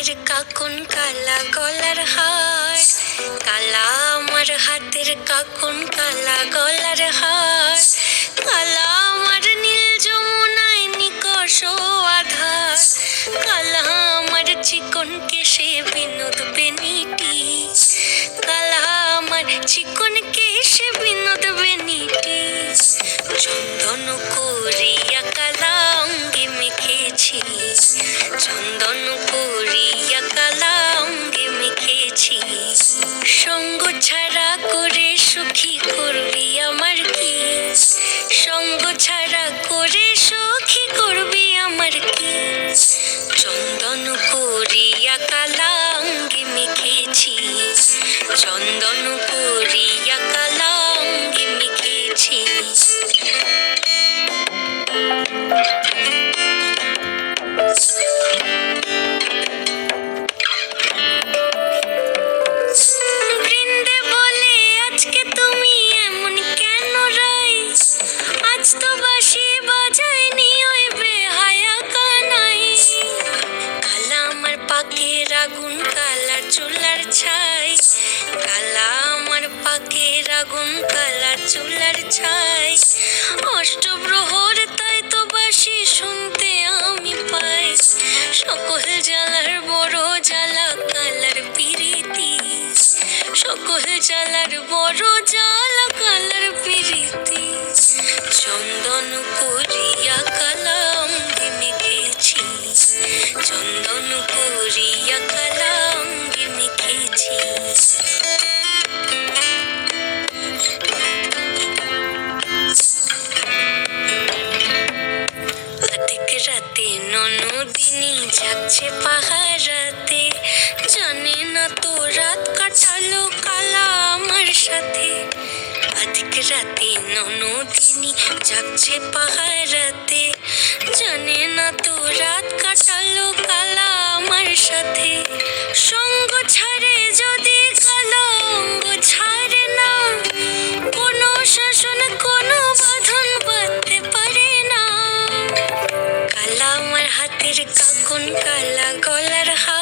হাতের কাকন কালা গলার হার, কালা আমার হাতের কাকন কালা গলার হার, কালা আমার নীল যমুনায় নিকষ আধার, কালা আমার চিকন কেশে বিনোদ বেনিটি, কালা আমার চিকন কেশে বিনোদ বেনিটি, চন্দন করিয়া কালা অঙ্গে মেখেছি, চন্দন করিয়া কালা অঙ্গে মেখেছি, সঙ্গ ছাড়া করে সুখী করবি আমার কি, সঙ্গ ছাড়া করে সুখী করবি আমার কি, চন্দন করিয়া কালা অঙ্গে মেখেছি, চন্দন করিয়া কালা অঙ্গে মেখেছি। বৃন্দে বলে আজকে তুমি এমন কেন রাই, আজ তো বাঁশি বাজায়নি ওই বেহায়া কানাই, কালা আমার পাকের আগুন কালা চুলার ছাই, কালা আমার পাকের আগুন কালা চুলার ছাই, অষ্টপ্রহর তাই তো বাঁশি শুনতে আমি পাই, সকল জ্বালার বড় জ্বালা কালার পিরিতি, সকল জ্বালার বড় জ্বালা কালার পিরিতি, চন্দন করিয়া কালা অঙ্গে মেখেছি, চন্দন করিয়া কালা অঙ্গে মেখেছি। অধিক রাতে ননদিনী জাগছে পাহারাতে, জানে না তো রাত কাটালো কালা আমার সাথে, অধিক রাতে ননদিনী জাগছে পাহারাতে, জানে না তো রাত কাটালো কালা আমার সাথে, সঙ্গ ছাড়ে যদি কালা অঙ্গ ছাড়ে না, কোনো শাসন কোনো বাঁধন বাঁধতে পারে না, কালা আমার হাতের কাকন কালা গলার হার।